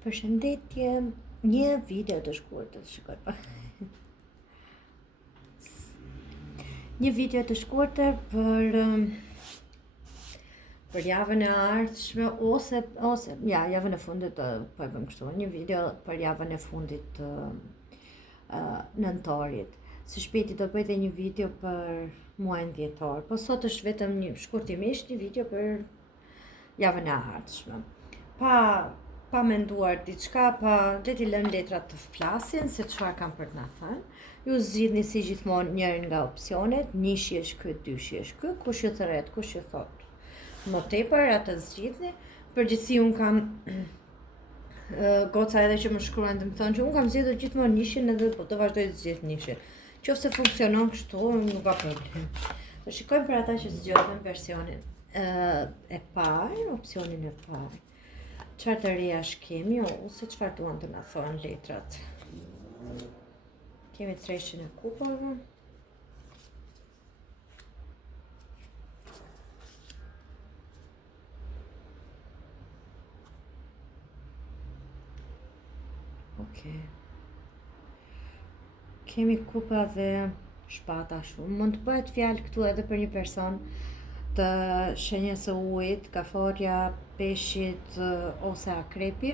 Përshëndetje, një video të shkurtër, shikoj pa. Një video të shkurtër për javën e ardhshme ose javën e fundit po e bëm kështu, një video për javën e fundit të nëntorit. Së shpejti do bëj një video për muajin dhjetor, po sot është vetëm shkurtimisht një video për javën e ardhshme. Pa menduar diçka, le t'i lëm letrat të flasin se çfarë kam për t'na thënë. Ju zgjidhni si gjithmonë njërin nga opsionet, njëshi është ky, dyshi është ky, kush ju thret, kush ju thot. Më tepër atë zgjidhni. Përgjithësi un kam goca edhe që më shkruan të më thonë që un kam zgjedhur gjithmonë njëshin edhe po të vazhdoj të zgjedh njëshin. Qofse funksionon kështu, nuk ka problem. Do shikojmë për ata që zgjodhen versionin e parë, opsionin e parë. Çfarë të rejash kemi, ose çfarë duan të na thonë letrat. Kemi treshin e kupave. Okej. Kemi kupa dhe shpata shumë. Mund të bëhet fjalë këtu edhe për një person të shenjës së ujit, kaforja, peshit ose akrepi.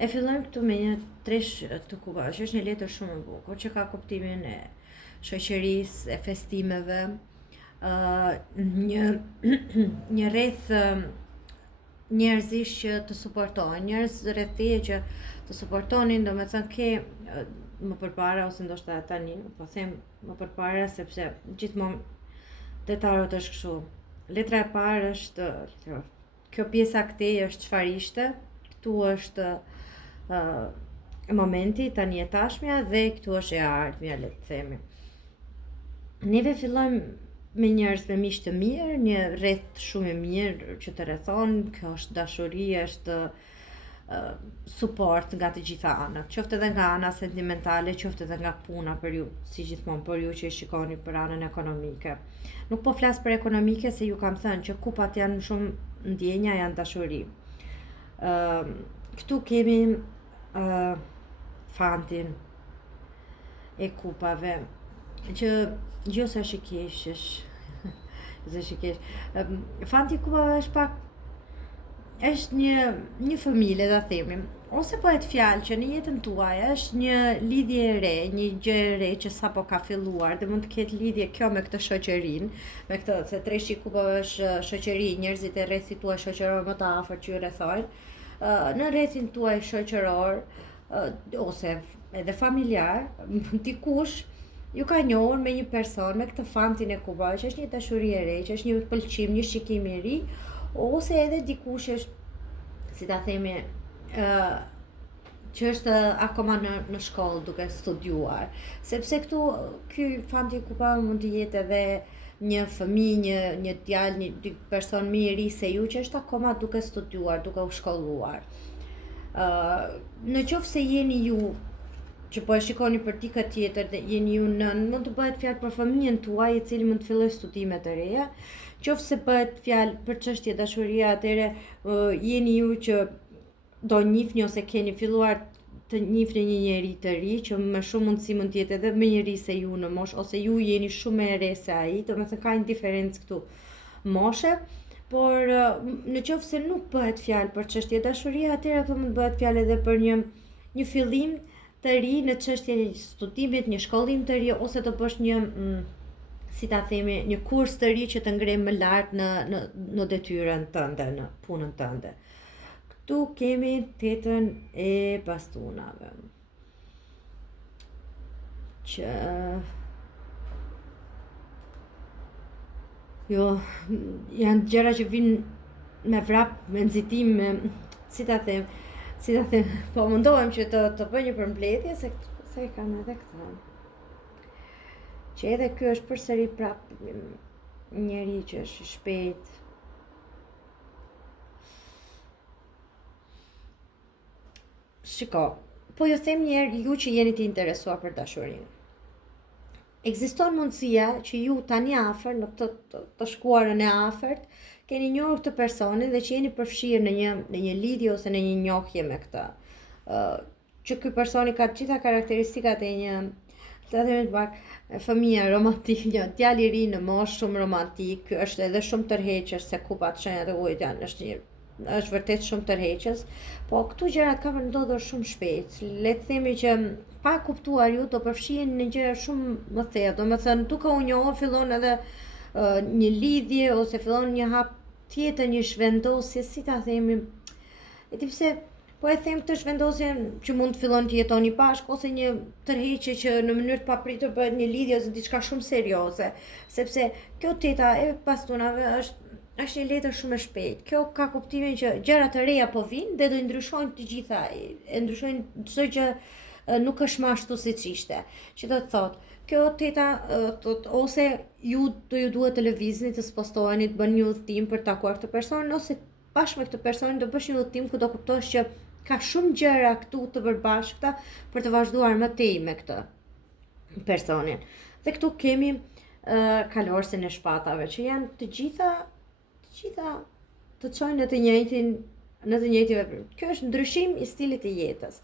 E fillojmë këtu me një tresh të kupash, është një letër shumë e bukur që ka kuptimin e shoqërisë, e festimeve, një rreth njerëzish që të suportojnë, njerëz rreth teje që të suportonin, domethënë ke më përpara ose ndoshta tani, po them më përpara sepse gjithmonë detarot është kështu. Letra e parë është kjo pjesa këtej është çfarë ishte, këtu është momenti tani e tashmja dhe këtu është e ardhmja, le të themi. Neve fillojmë me njerëz me miq të mirë, një rreth shumë i mirë që të rrethon, kjo është dashuri, është suport nga të gjitha anët, qoftë edhe nga ana sentimentale, qoftë edhe nga puna për ju, si gjithmonë për ju që shikoni për anën ekonomike. Nuk po flas për ekonomike se ju kam thënë që kupat janë shumë ndjenja, janë dashuri. Këtu kemi fantin e kupave, që jo sa shikesh, fanti i kupave është pak është një familje, ta themi, ose bëhet fjalë që në jetën tuaj është një lidhje e re, një gjë e re që sapo ka filluar dhe mund të ketë lidhje kjo me këtë shoqërinë, me këtë se treshi i kupave është shoqëri, njerëzit e rrethit tuaj shoqëror më të afërt që ju rrethojnë, në rrethin tuaj shoqëror ose edhe familjar, dikush ju ka njohur me një person, me këtë fantin e kupave, që është një dashuri e re, që është një pëlqim, një shikim i ri, ose edhe dikush është, si ta themi, që është akoma në shkollë duke studiuar, sepse këtu ky fanti i kupave mund të jetë edhe një fëmijë, një djalë, një person më i ri se ju që është akoma duke studiuar, duke u shkolluar. Në qoftë se jeni ju që po e shikoni për dikë tjetër dhe jeni ju nën, mund të bëhet fjalë për fëmijën tuaj i cili mund të fillojë studime të reja. Qoftë se bëhet fjalë për çështje dashurie, atëre jeni ju që do njihni ose keni filluar të njihni një njerëz të ri që me shumë mundësi mund të jetë edhe më i ri se ju në moshë, ose ju jeni shumë më e re se ai, domethënë ka një diferencë këtu moshe, por në qoftë se nuk bëhet fjalë për çështje dashurie, atëherë do mund të bëhet fjalë edhe për një fillim të ri në çështjen e studimit, një shkollim të ri, ose të bësh një si ta themi, një kurs të ri që të ngre më lart në detyrën tënde, në punën tënde. Këtu kemi tetën e bastunave. Që jo, janë gjëra që vinë me vrap, me nxitim, si ta them, po mundohem që të bëj një përmbledhje se e kam edhe këtë. Që edhe ky është përsëri prap njeri që është i shpejt. Shiko, po ju them njerë ju që jeni të interesuar për dashurinë. ekziston mundësia që ju tani afër në të shkuarën e afërt keni njohur këtë personin dhe që jeni përfshirë në një lidhje ose në një njohje me këtë. Që ky personi ka të gjitha karakteristikat e një fëmija romantik, një djalë i ri në moshë shumë romantik, ky është edhe shumë tërheqës se kupat shenjat e ujit janë është vërtet shumë tërheqës, po këtu gjërat kanë ndodhur shumë shpejt. Le të themi që pa kuptuar ju do përfshihen në gjëra shumë më thellë. Domethënë duke u njohur fillon edhe një lidhje ose fillon një hap tjetër, një zhvendosje, si ta themi, e di pse po e them këtë zhvendosje që mund të fillon të jetoni bashkë ose një tërheqje që në mënyrë të papritur bëhet një lidhje ose diçka shumë serioze, sepse kjo teta e pastunave është një letër shumë e shpejtë. Kjo ka kuptimin që gjëra të reja po vinë dhe do i ndryshojnë të gjitha, e ndryshojnë çdo gjë, nuk është më ashtu siç ishte. Që do të thotë, kjo teta ose ju duhet të lëvizni, të spostoheni, të bëni një udhtim për të takuar këtë person, ose bashkë me këtë person do bësh një udhtim ku do kuptosh që ka shumë gjëra këtu të përbashkëta për të vazhduar më tej me këtë personin. Dhe këtu kemi kalorësin e shpatave, që janë të gjitha të çojnë në të njëjtin veprim. Kjo është ndryshim i stilit të jetës.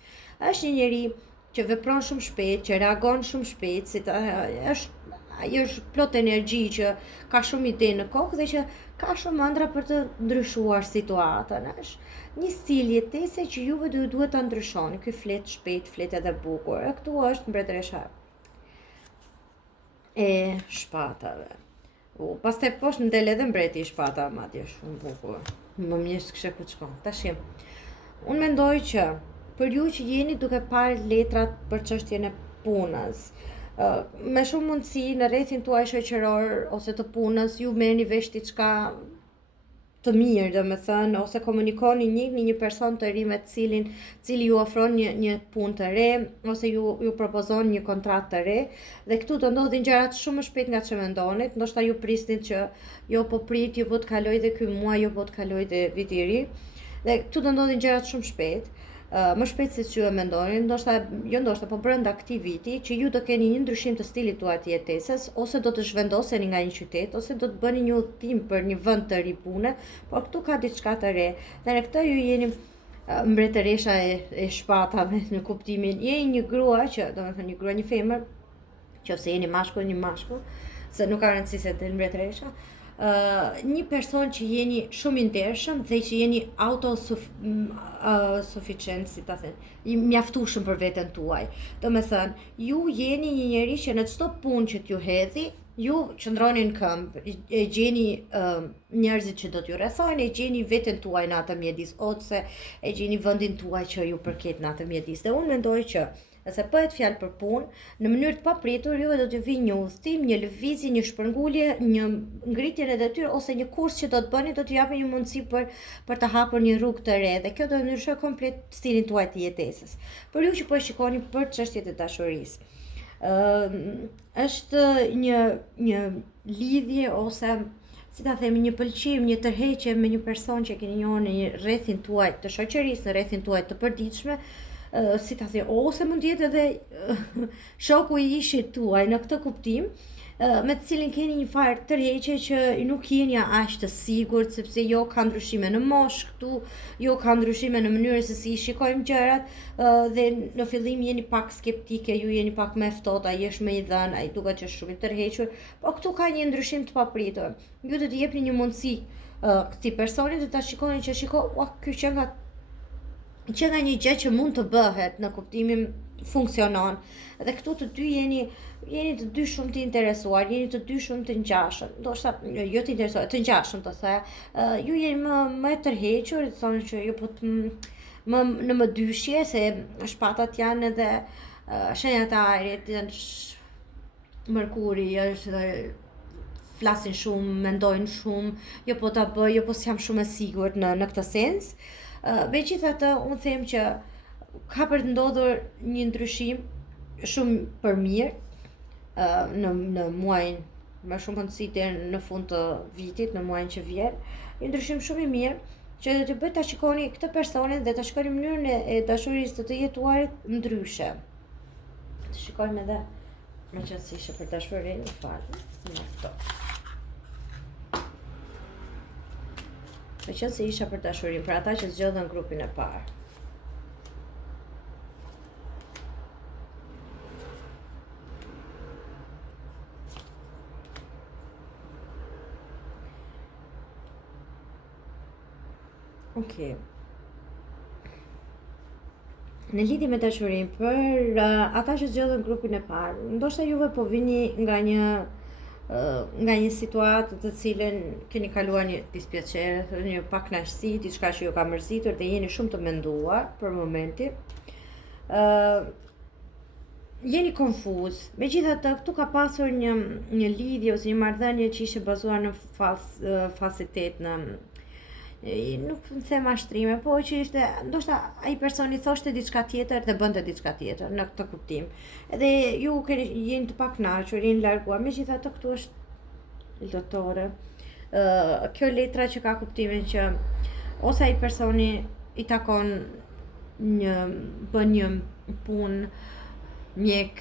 Është një njeri që vepron shumë shpejt, që reagon shumë shpejt, ajo është plot energji, që ka shumë ide në kokë dhe që ka shumë ëndra për të ndryshuar situatën. Është një stil jetese që juve duhet ta ndryshoni. Ky flet shpejt, flet edhe bukur. E këtu është mbretëresha e shpatave. Pastaj poshtë ndel edhe mbreti i shpatave, madje shumë bukur. Më mirë se kisha ku të shkon. Tash unë mendoj që për ju që jeni duke parë letrat për çështjen e punës, me shumë mundësi në rrethin tuaj shoqëror ose të punës ju merrni vesh diçka të mirë, domethënë, ose komunikoni një person të ri me cili ju ofron një punë të re ose ju propozon një kontratë të re, dhe këtu do ndodhin gjërat shumë më shpejt nga ç'e mendonit. Ndoshta ju prisnit që jo po prit, ju po të kaloj dhe ky muaj, jo po të kaloj dhe viti i ri. Dhe këtu do ndodhin gjërat shumë shpejt. Më shpejt se që e mendoni, ndoshta po brenda këtij viti që ju do keni një ndryshim të stilit tuaj të jetesës, ose do të zhvendoseni nga një qytet, ose do të bëni një udhtim për një vend të ri pune, por këtu ka diçka të re. Dhe në këtë ju jeni mbretëresha e shpatave, në kuptimin jeni një grua që, domethënë një grua, një femër, nëse jeni mashkull, se nuk ka rëndësi se të mbretëresha. Një person që jeni shumë i ndershëm dhe që jeni autosufficient, si ta them, i mjaftueshëm për veten tuaj. Domethënë, ju jeni një njerëz që në çdo punë që t'ju hedhi, ju qëndroni në këmbë, e gjeni njerëzit që do t'ju rrethojnë, e gjeni veten tuaj në atë mjedis, ose e gjeni vendin tuaj që ju përket në atë mjedis. Dhe unë mendoj që nëse bëhet fjalë për punë, në mënyrë të papritur juve do t'ju vijë një udhtim, një lëvizje, një shpërngulje, një ngritje në detyrë ose një kurs që do të bëni, do t'ju japë një mundësi për të hapur një rrugë të re, dhe kjo do të ndryshojë komplet stilin tuaj të jetesës. Për ju që po e shikoni për çështjet e dashurisë, është një lidhje ose, si ta themi, një pëlqim, një tërheqje me një person që keni njohur në një rrethin tuaj të shoqërisë, në rrethin tuaj të përditshme, si ta themi, ose mund të jetë edhe shoku i ishit tuaj në këtë kuptim, me të cilin keni një farë tërheqje që nuk jeni aq të sigurt, sepse jo ka ndryshime në moshë këtu, jo ka ndryshime në mënyrën se si shikojmë gjërat, dhe në fillim jeni pak skeptike, ju jeni pak më ftohtë, ai është më i dhënë, ai duket që është shumë i tërhequr, po këtu ka një ndryshim të papritur. Ju do t'i jepni një mundësi këtij personi dhe ta shikoni që ky që nga një gjë që mund të bëhet në kuptimin funksionon. Dhe këtu të dy jeni të dy shumë të interesuar, jeni të dy shumë të ngjashëm. Ndoshta jo të interesuar, të ngjashëm të thoya. Ju jeni më të tërhequr, thonë që ju po më në mëdyshje, se shpatat janë edhe shenjat e ajrit, janë Mërkuri, është flasin shumë, mendojnë shumë, jo po ta bëj, jo po s'jam shumë e sigurt në këtë sens. Megjithatë, unë them që ka për të ndodhur një ndryshim shumë për mirë në muajin, me shumë mundësi deri në fund të vitit, në muajin që vjen, një ndryshim shumë i mirë që do të bëj ta shikoni këtë personin dhe ta shikoni mënyrën e dashurisë të jetuarit ndryshe. Të shikojmë edhe Me që si ishe për dashurin, më falë, më këto. Me që si isha për dashurin, për ata që zgjodhen grupin e parë. Okej. Në lidhje me dashurin, për ata që zgjodhen grupin e parë, ndoshta juve po vini nga një situatë të cilën keni kaluar një dispjaçere, një pakënaqësi, diçka që ju ka mërzitur dhe jeni shumë të menduar për momentin. Jeni konfuz. Megjithatë, këtu ka pasur një lidhje ose një marrëdhënie që ishte bazuar në falsitet, nuk të them mashtrime, po që ishte, ndoshta ai personi thoshte diçka tjetër dhe bënte diçka tjetër në këtë kuptim. Edhe ju jeni të pakënaqur, jeni larguar, megjithatë këtu është lotore. Kjo letra që ka kuptimin që ose ai personi i takon bën një punë mjek,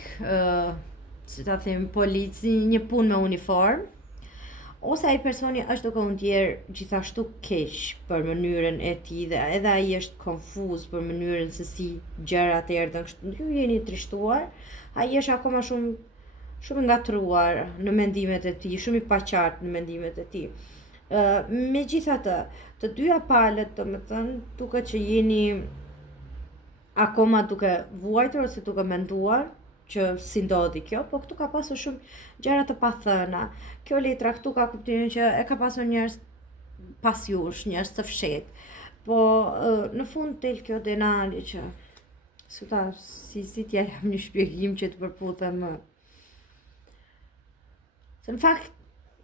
si ta them, polici, një punë me uniform, ose ai personi është duke u ndjerë gjithashtu keq për mënyrën e tij dhe edhe ai është konfuz për mënyrën se si gjërat erdhën kështu. Ju jeni trishtuar, ai është akoma shumë ngatruar në mendimet e tij, shumë i paqartë në mendimet e tij. Megjithatë, të dyja palët, domethënë, duket që jeni akoma duke vuajtur ose duke menduar që si ndodhi kjo, po këtu ka pasur shumë gjëra të pathëna. Kjo letra këtu ka kuptimin që e ka pasur njerëz pas jush, njerëz të fshehtë. Po në fund del kjo denali që si t'ja jap një shpjegim që të përputhem. Se në fakt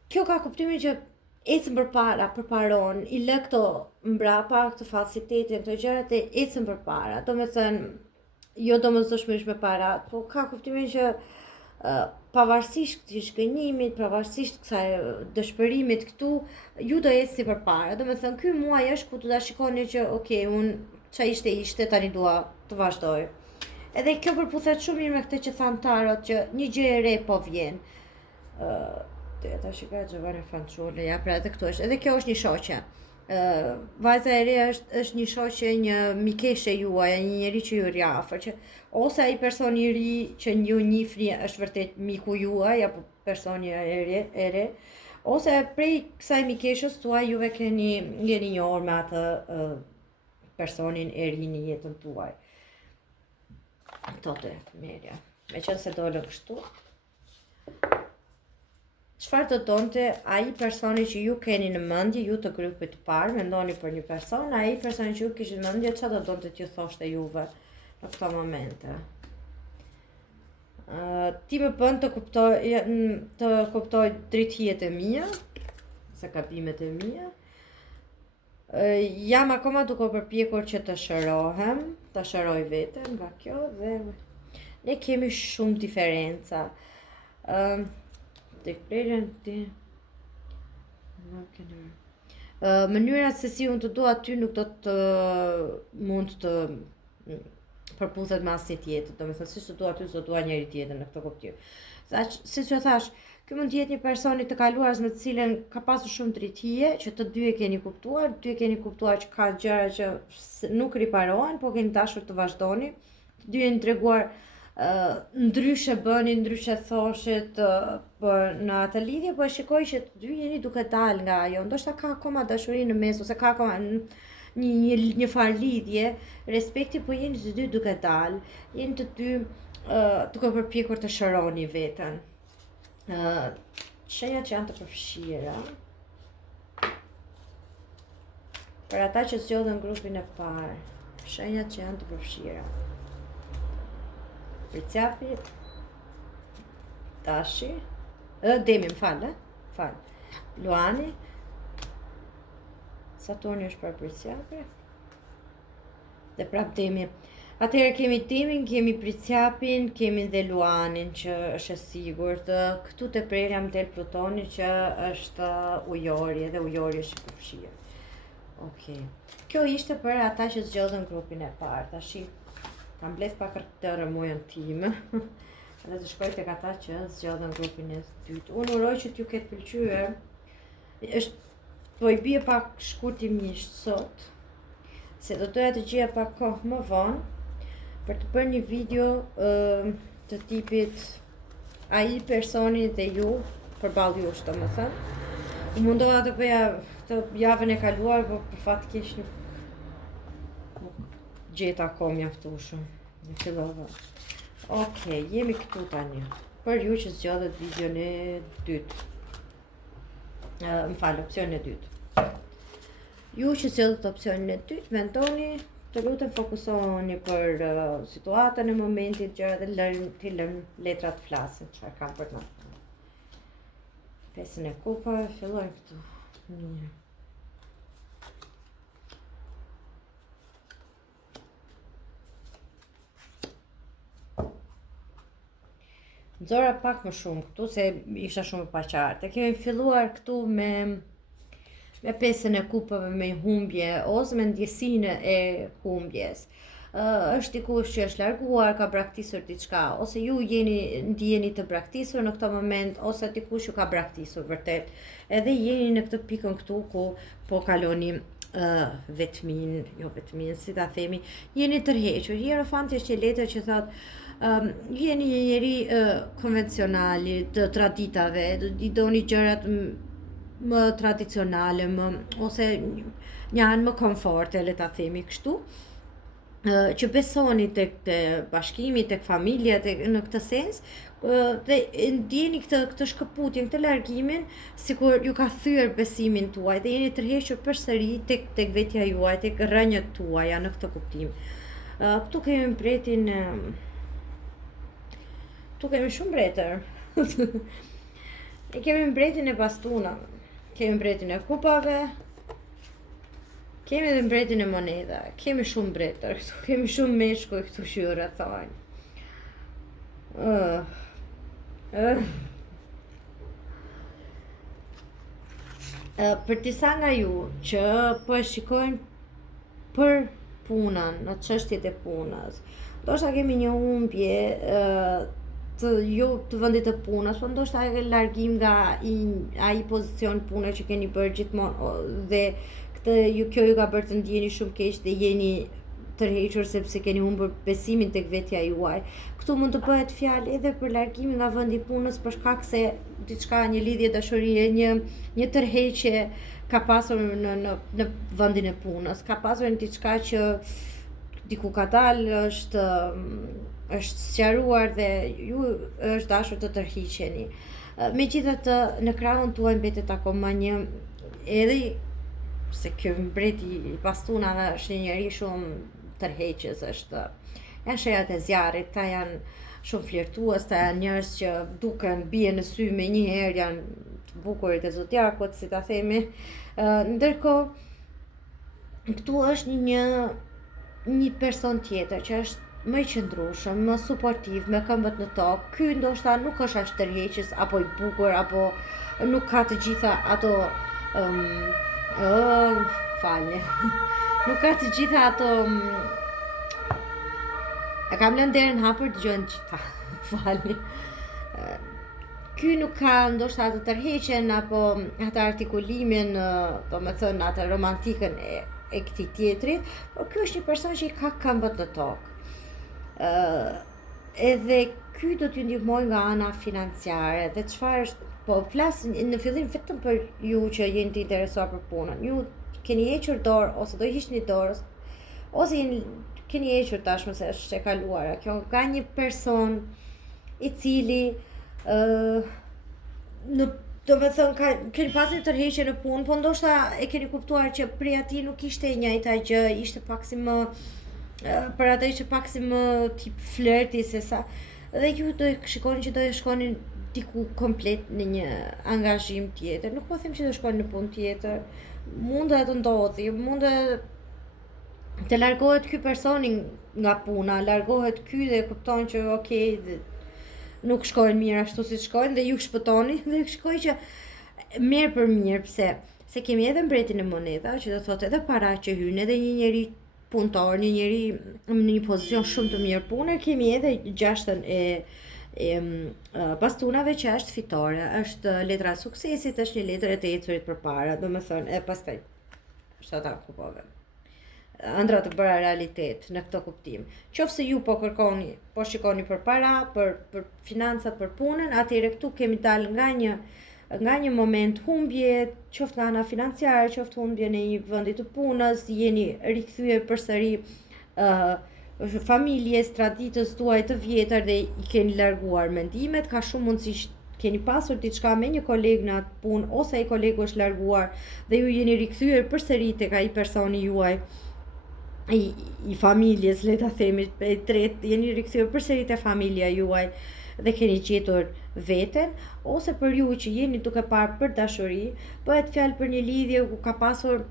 kjo ka kuptimin që ecën përparon, i lë këto mbrapa, këtë falsitetin, këto gjërat e ecën përpara. Domethënë jo domosdoshmërisht me para, po ka kuptimin që pavarësisht këtij shkënjimit, pavarësisht kësaj dëshpërimit këtu, ju do ecni përpara. Domethënë ky muaj është ku do ta shikoni që okay, ç'a ishte, tani dua të vazhdoj. Edhe kjo përputhet shumë mirë me këtë që thanë tarot, që një gjë e re po vjen. Ta shikoj Giovanni Fanciulli, ja pra edhe këtu është. Edhe kjo është një shoqe. Vajza e re është një shoqe, një mikeshe juaj, një njeri që ju rjafër, që ose ai personi i ri që ju njihni është vërtet miku juaj apo personi e re, ose prej kësaj mikeshës tuaj juve jeni njohur me atë personin e ri në jetën tuaj. Këto të merja. Meqense dolën kështu. Çfarë do donte ai personi që ju keni në mendje, ju të grupit të parë, mendoni për një person, ai personi që ju kishit në mendje, çfarë do donte t'ju thoshte juve në këto momente? Ti më bën të kuptoj drejthijet e mia, ose gabimet e mia. Jam akoma duke përpjekur që të shërohem, të shëroj veten nga kjo dhe ne kemi shumë diferenca. Mënyra se si unë të dua ty nuk do të mund të përputhet me asnjë tjetër. Domethënë siç të dua ty, s'do dua njëri tjetër në këtë kuptim. Siç e thash, ky mund të jetë një person i të kaluar me të cilën ka pasur shumë drejtësie, që të dy e keni kuptuar, që ka gjëra që nuk riparohen, po keni dashur të vazhdoni. Të dy jeni treguar ndryshe bëni, ndryshe thoshet në atë lidhje, po e shikoj që të dy jeni duke dalë nga ajo. Ndoshta ka akoma dashuri në mes, ose ka akoma një farë lidhje, respekti, po jeni të dy duke dalë. Jeni të dy duke përpjekur të shëroni veten. Shenjat që janë të përfshira për ata që zgjodhen grupin e parë. Shenjat që janë të përfshira. Priciapi, Tashi, Demi, më fal. Luani, Saturni është për Priciapi, dhe prap Demi. Atëherë kemi Demin, kemi Priciapin, kemi dhe Luanin që është e sigurt. Këtu te prerja më del Plutoni që është ujori, edhe ujori është i përfshirë. Okej. Kjo ishte për ata që zgjodhen grupin e parë. Tashi kam mbledh pak të rëmujën tim. Dhe të shkoj tek ata që zgjodhen grupin e dytë. Unë uroj që t'ju ketë pëlqyer. Po i bie pak shkurtimisht sot, se do doja të gjeja pak kohë më vonë për të bërë një video të tipit ai personi dhe ju përballë jush, domethënë. U mundova të bëja të javën e kaluar, por për fat keq nuk gjeta kohë mjaftueshëm. Në fillova. Okej, jemi këtu tani. Për ju që zgjodhet videon e dytë. Më falë, opcionin e dytë. Ju që zgjodhet opcionin e dytë, mendoni, të lutem fokusoheni për situatën e momentit, gjëra dhe lëm letrat flasin, çfarë kam për të thënë. Pesën e kupave, fillojmë këtu. Mirë. Nxora pak më shumë këtu, se isha shumë e paqartë. Kemi filluar këtu me pesën e kupave, me humbje, ose me ndjesinë e humbjes. Është dikush që është larguar, ka braktisur diçka, ose ju ndjeni të braktisur në këtë moment, ose dikush ju ka braktisur vërtet. Edhe jeni në këtë pikën këtu ku po kaloni vetmin, si ta themi, jeni tërhequr. Hierofanti është një letër që thotë jeni një njeri konvencionali, të traditave, i doni gjërat më tradicionale, ose një anë më komforte, le ta themi kështu, që besoni tek bashkimi, tek familja, në këtë sens, dhe ndjeni këtë shkëputjen, këtë largimin, sikur ju ka thyer besimin tuaj dhe jeni tërhequr përsëri tek vetja juaj, tek rrënjët tuaja në këtë kuptim. Këtu kemi mbretin, këtu kemi shumë mbretër. Kemi mbretin e bastunave, kemi mbretin e kupave, kemi edhe mbretin e moneda, kemi shumë mbretër këtu, kemi shumë meshkuj këtu që ju rrethojnë. Për disa nga ju që po e shikojnë për punën, në çështjet e punës, ndoshta kemi një humbje të vendit të punës, por ndoshta edhe largim nga ai pozicion pune që keni bërë gjithmonë, dhe kjo ju ka bërë të ndjeni shumë keq dhe jeni tërhequr sepse keni humbur besimin tek vetja juaj. Këtu mund të bëhet fjalë edhe për largimin nga vendi i punës për shkak se diçka, një lidhje dashurie, një tërheqje ka pasur në vendin e punës, ka pasur diçka që diku ka dalë, është sqaruar dhe ju është dashur të tërhiqeni. Megjithatë, në krahun tuaj mbetet akoma një, edhe se ky mbreti i bastunave është një njeri shumë tërheqës, janë shejat e zjarrit, ta janë shumë flirtues, ta janë njerëz që duken, bie në sy me një herë, janë të bukurit e zodiakut, si ta themi. Ndërkohë, këtu është një person tjetër që është më i qëndrueshëm, më suportiv, me këmbët në tokë. Ky ndoshta nuk është as tërheqës apo i bukur, apo nuk ka të gjitha ato nuk ka të gjitha ato e kam lënë derën hapur, dëgjojnë gjitha. Falni. Ky nuk ka ndoshta atë tërheqjen apo atë artikulimin, domethënë atë romantikën e këtij tjetrit, por ky është një person që i ka këmbët në tokë. Edhe ky do t'ju ndihmojë nga ana financiare, dhe çfarë është, po flas në fillim vetëm për ju që jeni të interesuar për punën. Ju keni hequr dorë, ose do hiqni dorë, ose keni hequr tashmë se është e kaluara. Kjo ka një person i cili domethënë keni pasur tërheqje në punë, po ndoshta e keni kuptuar që prej atij nuk ishte e njëjta gjë, ishte paksi më për atë që paksi më tip flirti se sa. Dhe ju do e shikoni që do e shkonin diku komplet në një angazhim tjetër. Nuk po them që do shkoni në punë tjetër. Mund të ndodhi, mund të largohet ky personi nga puna, largohet ky dhe kupton që okay, nuk shkojnë mirë ashtu si shkojnë, dhe ju shpëtoni dhe shkoj që mirë për mirë. Pse? Se kemi edhe mbretin e moneda, që do thotë edhe para që hyn, edhe një njeri punëtor, një njeri në një pozicion shumë të mirë pune, kemi edhe gjashtën e bastunave që është fitore, është letra e suksesit, është një letër e të ecurit përpara, domethënë e pastaj çfarë ta kupove. Ëndra të bëra realitet në këtë kuptim. Qofse ju po kërkoni, po shikoni për para, për financat, për punën, atëherë këtu kemi dalë nga një moment humbje, qoftë nga ana financiare, qoftë humbje në një vendi të punës, jeni rikthyer përsëri familjes, traditës tuaj të vjetër dhe i keni larguar mendimet, ka shumë mundësi keni pasur diçka me një koleg në atë punë ose ai kolegu është larguar dhe ju jeni rikthyer përsëri tek ai personi juaj i familjes, le ta themi, e tretë, jeni rikthyer përsëri te familja juaj dhe keni gjetur veten, ose për ju që jeni duke parë për dashuri, bëhet fjalë për një lidhje ku ka pasur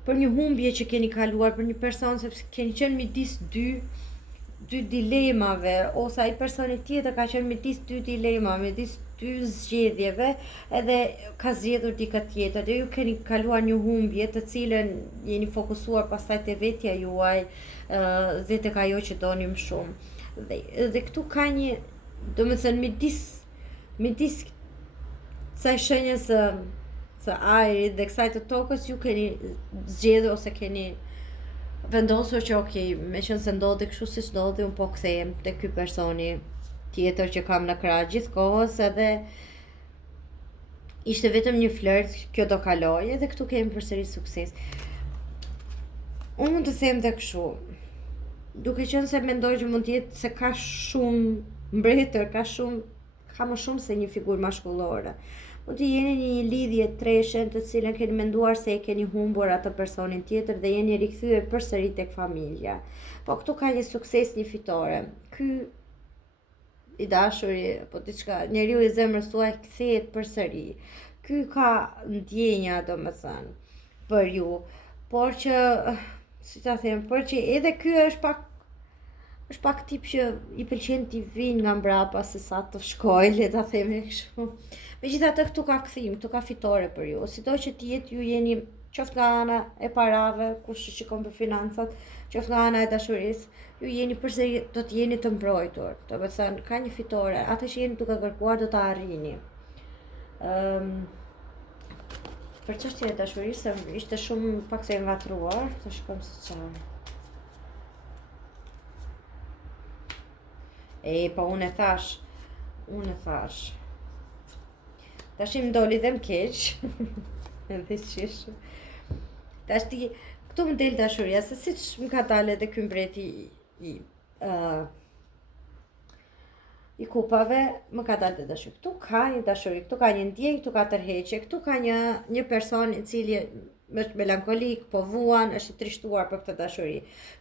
për një humbje që keni kaluar për një person sepse keni qenë midis dy dilemave, ose ai personi tjetër ka qenë midis dy dilemave, midis dy zgjedhjeve, edhe ka zgjedhur dikë tjetër, dhe ju keni kaluar një humbje të cilën jeni fokusuar pastaj te vetja juaj dhe tek ajo që doni më shumë. Dhe këtu ka një, domethënë midis kësaj shenjës së ajrit dhe kësaj të tokës ju keni zgjedhur ose keni vendosur që okay, meqense ndodhi kështu siç ndodhi, un po kthehem te ky personi tjetër që kam në krah gjithkohës, edhe ishte vetëm një flirt, kjo do kaloj edhe këtu kemi përsëri sukses. Unë mund të them dhe kështu, duke qenë se mendoj që mund të jetë se ka shumë mbretër, ka më shumë se një figurë mashkullore. Mund të jeni në një lidhje treshe të cilën keni menduar se e keni humbur atë personin tjetër dhe jeni rikthyer përsëri tek familja. Po këtu ka një sukses, një fitore. Ky i dashuri apo diçka, njeriu i zemrës tuaj kthehet përsëri. Ky ka ndjenja, domethënë, për ju, por që si ta them, por që edhe ky është pak tip që i pëlqen t'i vinë nga mbrapa se sa të shkojë, le ta themi kështu. Megjithatë këtu ka kthim, këtu ka fitore për ju. Sido që të jetë, ju jeni qoftë nga ana e parave, kush shikon për financat, qoftë nga ana e dashurisë, ju jeni përsëri do të jeni të mbrojtur. Domethënë ka një fitore, atë që jeni duke kërkuar do ta arrini. Për çështjen e dashurisë ishte shumë pak se e ngatruar, të shikojmë se çfarë. Po unë e thash. Tash i më doli dhe më keq. Edhe qish. Tash këtu më del dashuria, se siç më ka dalë edhe ky mbreti i kupave, më ka dalë dhe dashuri. Këtu ka një dashuri, këtu ka një ndjenjë, këtu ka tërheqje, këtu ka një person i cili është melankolik, po vuan, është i trishtuar për këtë dashuri.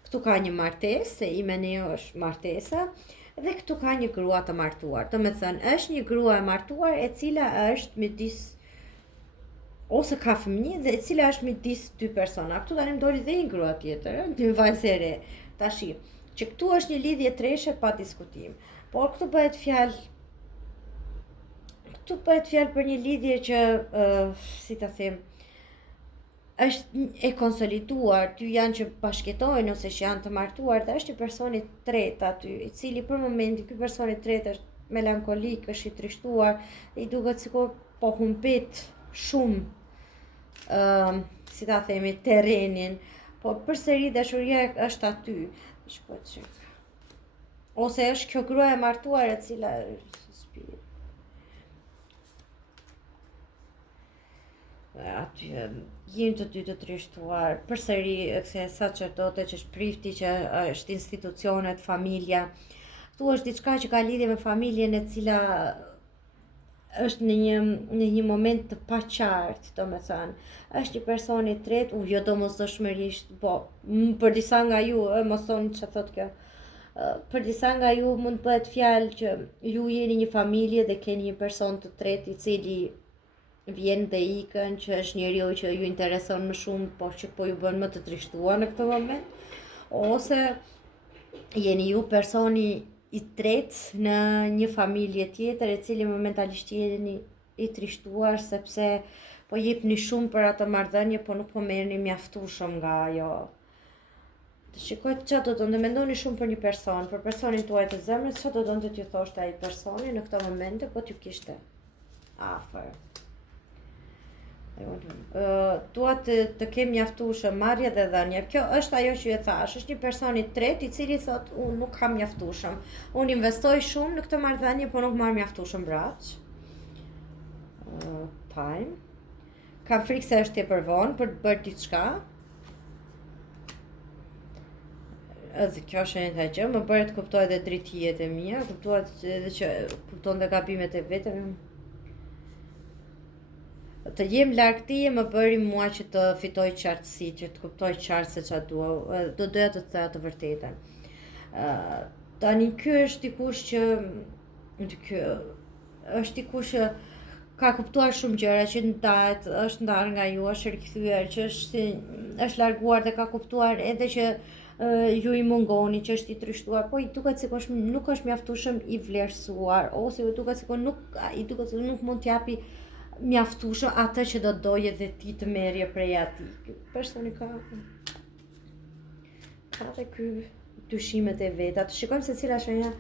Këtu ka një martesë, se ime ne është martesa, dhe këtu ka një grua të martuar. Domethënë, është një grua e martuar e cila është midis ose ka fëmijë dhe e cila është midis dy persona. Këtu tani më doli dhe një grua tjetër, një vajzë e re. Tashi, që këtu është një lidhje treshe pa diskutim. Por këtu bëhet fjalë për një lidhje që si ta them, është e konsoliduar, dy janë që bashkëtojnë ose që janë të martuar dhe është një person i tretë aty, i cili për momentin ky person i tretë është melankolik, është i trishtuar, i duket sikur po humbet shumë, si ta themi, terrenin, po përsëri dashuria është aty. Shkoj çik. Ose është kjo grua e martuar e cila aty jemi të dy të trishtuar, përsëri këse sacerdote që është prifti, që është institucionet, familja. Ktu është diçka që ka lidhje me familjen e cila është në një moment të paqartë, domethënë. Është një person i tretë, jo domosdoshmërisht, po për disa nga ju, mos thoni çfarë thotë kjo. Për disa nga ju mund të bëhet fjalë që ju jeni një familje dhe keni një person të tretë i cili vjen dhe ikën, që është njeriu që ju intereson më shumë, por që po ju bën më të trishtuar në këtë moment, ose jeni ju personi i tretë në një familje tjetër, e cili momentalisht jeni i trishtuar sepse po jepni shumë për atë marrëdhënie, po nuk po merrni mjaftueshëm nga ajo. Të shikoj çfarë do të mendoni shumë për një person, për personin tuaj të zemrës, çfarë do të t'ju thoshte ai personi në këtë momente, po t'ju kishte afër. Dua të kem mjaftueshëm marrje dhe dhënie. Kjo është ajo që ju thash, është një person i tretë i cili thot unë nuk kam mjaftueshëm. Unë investoj shumë në këtë marrëdhënie, por nuk marr mjaftueshëm brapsh. Time. Kam frikë se është tepër vonë për të bërë diçka. Edhe kjo është një gjë, më bëri të kuptoj edhe drejtijet e mia, kuptohet edhe që kupton dhe gabimet e veta. Të jem larg teje më bëri mua që të fitoj qartësi, që të kuptoj qartë se çfarë dua. Doja të them të vërtetën. Tani ky është dikush që ka kuptuar shumë gjëra, që ndahet, është ndarë nga ju, është rikthyer, që është larguar dhe ka kuptuar edhe që ju i mungoni, që është i trishtuar, po i duket sikur nuk është mjaftueshëm i vlerësuar, ose i duket sikur nuk mund t'japi mjaftueshëm atë që do doje dhe ti të merrje prej atij. Ky personi ka dhe ky dyshimet e veta. Të shikojmë se cila shenja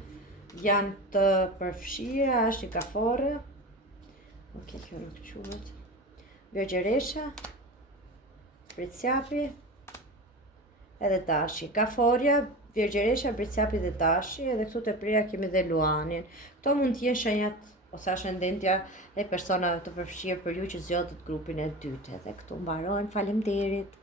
janë të përfshira, është i gaforë. Okej, kjo nuk quhet. Vjergjeresha, Britsjapi, edhe Dashi. Gaforja, Vjergjeresha, Britsjapi dhe Dashi, edhe këtu te preja kemi dhe Luanin. Këto mund të jenë shenjat ose ascendentja e personave të përfshirë për ju që zgjodhët grupin e dytë. Edhe këtu mbarojmë. Faleminderit.